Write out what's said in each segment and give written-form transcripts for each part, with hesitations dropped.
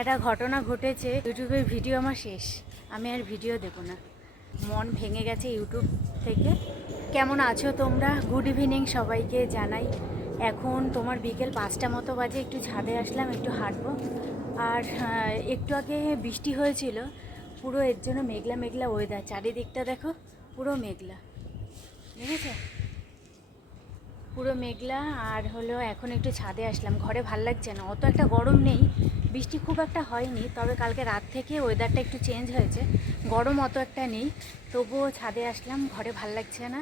একটা ঘটনা ঘটেছে, ইউটিউবের ভিডিও আমার শেষ, আমি আর ভিডিও দেবো না। মন ভেঙে গেছে ইউটিউব থেকে। কেমন আছো তোমরা? গুড ইভিনিং সবাইকে জানাই। এখন তোমার বিকেল 5টা মতো বাজে, একটু ছাদে আসলাম, একটু হাঁটবো। আর একটু আগে বৃষ্টি হয়েছিল, পুরো এর জন্য মেঘলা মেঘলা ওয়েদার, চারিদিকটা দেখো পুরো মেঘলা, দেখেছো? পুরো মেঘলা। আর হলো এখন একটু ছাদে আসলাম, ঘরে ভাল লাগছে না, অত একটা গরম নেই, বৃষ্টি খুব একটা হয়নি, তবে কালকে রাত থেকে ওয়েদারটা একটু চেঞ্জ হয়েছে, গরম অত একটা নেই, তবুও ছাদে আসলাম, ঘরে ভাল লাগছে না।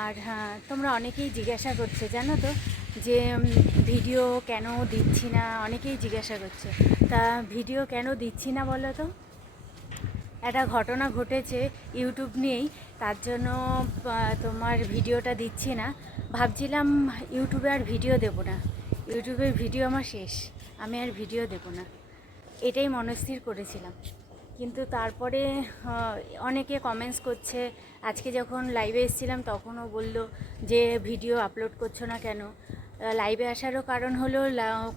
আর তোমরা অনেকেই জিজ্ঞাসা করছে জানো তো, যে ভিডিও কেন দিচ্ছি না, অনেকেই জিজ্ঞাসা করছে। তা ভিডিও কেন দিচ্ছি না বলো তো? একটা ঘটনা ঘটেছে ইউটিউব নিয়েই, তার জন্য তোমার ভিডিওটা দিচ্ছি না। ভাবছিলাম ইউটিউবে আর ভিডিও দেবো না, ইউটিউবের ভিডিও আমার শেষ, আমি আর ভিডিও দেবো না, এটাই মনস্থির করেছিলাম। কিন্তু তারপরে অনেকে কমেন্টস করছে, আজকে যখন লাইভে এসেছিলাম তখনও বলল যে ভিডিও আপলোড করছো না কেন। লাইভে আসারও কারণ হলো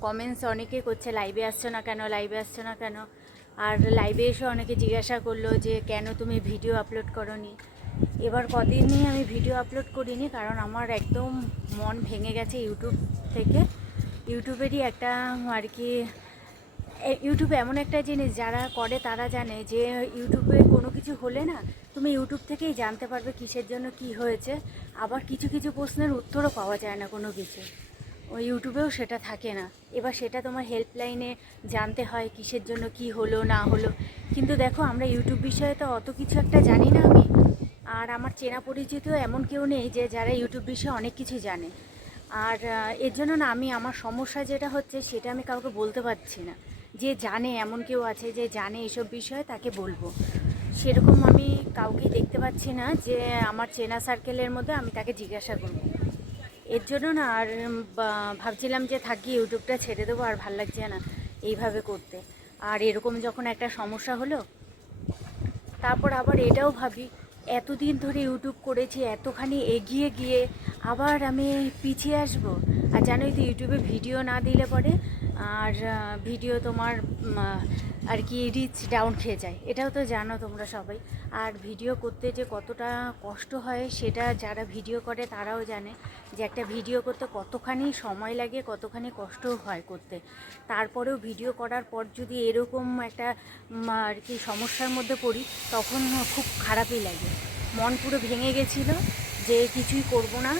কমেন্টস অনেকে করছে লাইভে আসছো না কেন, লাইভে আসছো না কেন। আর লাইভে এসে অনেকে জিজ্ঞাসা করলো যে কেন তুমি ভিডিও আপলোড করোনি। এবার কদিনই আমি ভিডিও আপলোড করিনি, কারণ আমার একদম মন ভেঙে গেছে ইউটিউব থেকে। ইউটিউবেরই একটা আর কি, ইউটিউব এমন একটা জিনিস, যারা করে তারা জানে যে ইউটিউবে কোনো কিছু হলে না, তুমি ইউটিউব থেকেই জানতে পারবে কিসের জন্য কি হয়েছে। আবার কিছু কিছু প্রশ্নের উত্তরও পাওয়া যায় না কোনো কিছু, ওই ইউটিউবেও সেটা থাকে না। এবার সেটা তোমার হেল্পলাইনে জানতে হয় কিসের জন্য কি হলো না হলো। কিন্তু দেখো, আমরা ইউটিউব বিষয়ে তো অত কিছু একটা জানি না আমি, আর আমার চেনা পরিচিত এমন কেউ নেই যে যারা ইউটিউব বিষয়ে অনেক কিছু জানে। আর এর জন্য না, আমি আমার সমস্যা যেটা হচ্ছে সেটা আমি কাউকে বলতে পারছি না। যে জানে, এমন কেউ আছে যে জানে এসব বিষয়ে, তাকে বলবো, সেরকম আমি কাউকে দেখতে পাচ্ছি না যে আমার চেনা সার্কেলের মধ্যে আমি তাকে জিজ্ঞাসা করব। এর জন্য না, আর ভাবছিলাম যে থাকি, ইউটিউবটা ছেড়ে দেবো, আর ভাল লাগছে না এইভাবে করতে। আর এরকম যখন একটা সমস্যা হলো, তারপর আবার এটাও ভাবি, এতদিন ধরে ইউটিউব করেছি, এতখানি এগিয়ে গিয়ে আবার আমি পিছিয়ে আসব। আর জানোই তো, ইউটিউবে ভিডিও না দিলে পরে আর ভিডিও তোমার আর কি রিচ ডাউন খেয়ে যায়, এটাও তো জানো তোমরা সবাই। আর ভিডিও করতে যে কতটা কষ্ট হয়, সেটা যারা ভিডিও করে তারাও জানে, যে একটা ভিডিও করতে কতখানি সময় লাগে, কতখানি কষ্টও হয় করতে। তারপরেও ভিডিও করার পর যদি এরকম একটা আর কি সমস্যার মধ্যে পড়ি, তখন খুব খারাপই লাগে, মন পুরো ভেঙে গেছিলো যে কিছুই করব না,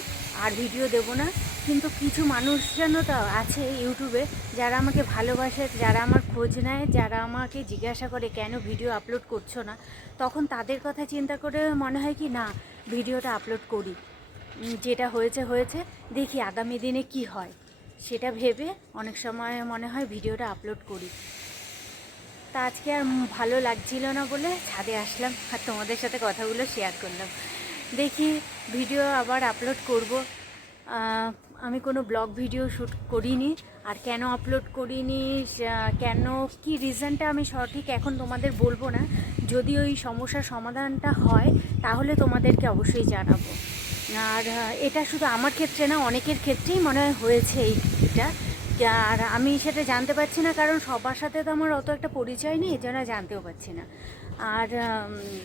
আর ভিডিও দেব না। কিন্তু কিছু মানুষ যেন তো আছে ইউটিউবে, যারা আমাকে ভালোবাসে, যারা আমার খোঁজ নেয়, যারা আমাকে জিজ্ঞাসা করে কেন ভিডিও আপলোড করছো না, তখন তাদের কথা চিন্তা করে মনে হয় কি না, ভিডিওটা আপলোড করি, যেটা হয়েছে হয়েছে, দেখি আগামী দিনে কি হয়, সেটা ভেবে অনেক সময় মনে হয় ভিডিওটা আপলোড করি। তা আজকে আর ভালো লাগছিল না বলে ছাদে আসলাম, আর তোমাদের সাথে কথাগুলো শেয়ার করলাম। দেখি ভিডিও আবার আপলোড করব। আমি কোনো ব্লগ ভিডিও শ্যুট করিনি, আর কেন আপলোড করিনি, কেন, কি রিজনটা আমি সঠিক এখন তোমাদের বলবো না। যদি ওই সমস্যার সমাধানটা হয়, তাহলে তোমাদেরকে অবশ্যই জানাবো। আর এটা শুধু আমার ক্ষেত্রে না, অনেকের ক্ষেত্রেই মনে হয় হয়েছে এইটা। আর আমি সেটা জানতে পারছি না, কারণ সবার সাথে তো আমার অত একটা পরিচয় নেই, এই জন্য জানতেও পারছি না। আর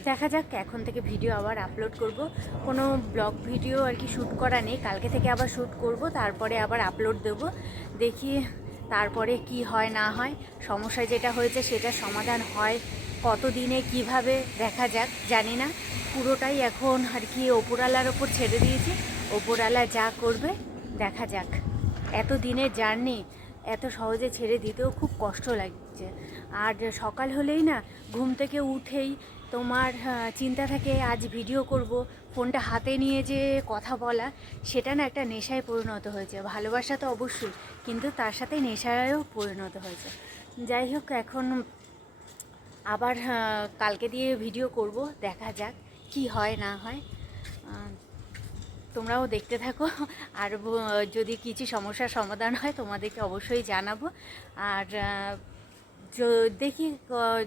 দেখা যাক, এখন থেকে ভিডিও আবার আপলোড করব। কোনো ব্লগ ভিডিও আর কি শ্যুট করা নেই, কালকে থেকে আবার শ্যুট করব, তারপরে আবার আপলোড দেব। দেখি তারপরে কি হয় না হয়, সমস্যা যেটা হয়েছে সেটা সমাধান হয় কত দিনে, কিভাবে, দেখা যাক, জানি না। পুরোটাই এখন আর কি ওপরওয়ালার ওপর ছেড়ে দিয়েছি, ওপরওয়ালা যা করবে দেখা যাক। এত দিনের জার্নি এত সহজে ছেড়ে দিতেও খুব কষ্ট লাগছে। আর সকাল হলেই না, ঘুম থেকে উঠেই তোমার চিন্তা থাকে আজ ভিডিও করব, ফোনটা হাতে নিয়ে যে কথা বলা, সেটা না একটা নেশায় পরিণত হয়েছে। ভালোবাসা তো অবশ্যই, কিন্তু তার সাথে নেশায়ও পরিণত হয়েছে। যাই হোক, এখন আবার কালকে দিয়ে ভিডিও করব, দেখা যাক কি হয় না হয়। তোমরাও দেখতে থাকো, আর যদি কিছু সমস্যার সমাধান হয় তোমাদেরকে অবশ্যই জানাবো। আর দেখি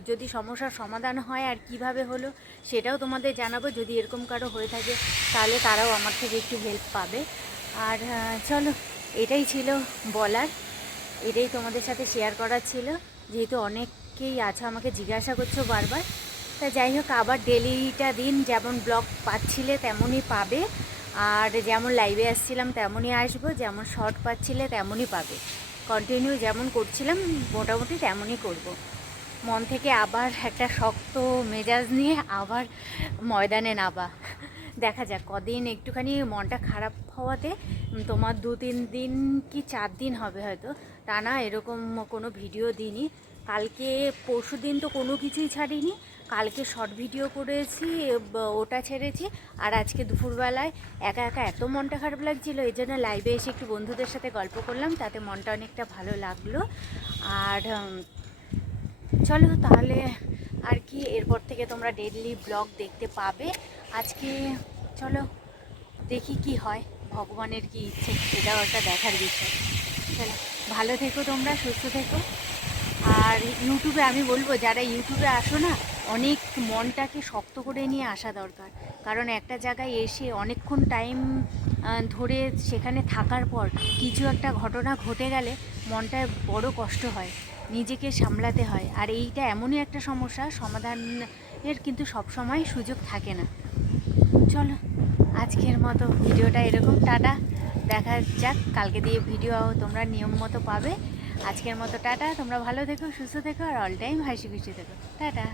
যদি সমস্যার সমাধান হয় আর কিভাবে হলো, সেটাও তোমাদের জানাবো। যদি এরকম কারো হয়ে থাকে, তাহলে তারাও আমার থেকে একটু হেল্প পাবে। আর চলো, এটাই ছিল বলার, এটাই তোমাদের সাথে শেয়ার করার ছিল। যেহেতু অনেকেই আছে আমাকে জিজ্ঞাসা করছো বারবার। তা যাই হোক, আবার ডেলিটা দিন যেমন ব্লগ পাচ্ছিলে তেমনই পাবে, আর যেমন লাইভে আসছিলাম তেমনই আসবো, যেমন শর্ট পাচ্ছিলে তেমনই পাবে। কন্টিনিউ যেমন করছিলাম মোটামুটি তেমনই করব। মন থেকে আবার একটা শক্ত মেজাজ নিয়ে আবার ময়দানে নাবা। দেখা যাক কদিন একটুখানি মনটা খারাপ হওয়াতে তোমার 2-3 দিন কি 4 দিন হবে হয়তো টানা এরকম কোনো ভিডিও দিইনি। কালকে পরশু দিন তো কোনো কিছুই ছাড়িনি, কালকে শর্ট ভিডিও করেছি, ওটা ছেড়েছি। আর আজকে দুপুরবেলায় একা একা এত মনটা খারাপ লাগছিলো, এই জন্য লাইভে এসে একটু বন্ধুদের সাথে গল্প করলাম, তাতে মনটা অনেকটা ভালো লাগলো। আর চলো তাহলে আর কি, এরপর থেকে তোমরা ডেইলি ব্লগ দেখতে পাবে। আজকে চলো দেখি কি হয়, ভগবানের কি ইচ্ছে, এটাও একটা দেখার বিষয়। চলো, ভালো থেকো তোমরা, সুস্থ থেকো। আর ইউটিউবে আমি বলবো, যারা ইউটিউবে আসো না, অনেক মনটাকে শক্ত করে নিয়ে আসা দরকার। কারণ একটা জায়গায় এসে অনেকক্ষণ টাইম ধরে সেখানে থাকার পর কিছু একটা ঘটনা ঘটে গেলে মনটা বড় কষ্ট হয়, নিজেকে সামলাতে হয়। আর এইটা এমনই একটা সমস্যা, সমাধানের কিন্তু সবসময় সুযোগ থাকে না। চলো আজকের মতো ভিডিওটা এরকম, টাটা। দেখা যাক কালকে দিয়ে ভিডিও তোমরা নিয়ম মতো পাবে। আজকের মতো টাটা, তোমরা ভালো থেকো, সুস্থ থেকো, আর অল টাইম হাসি খুশি থেকো। টাটা।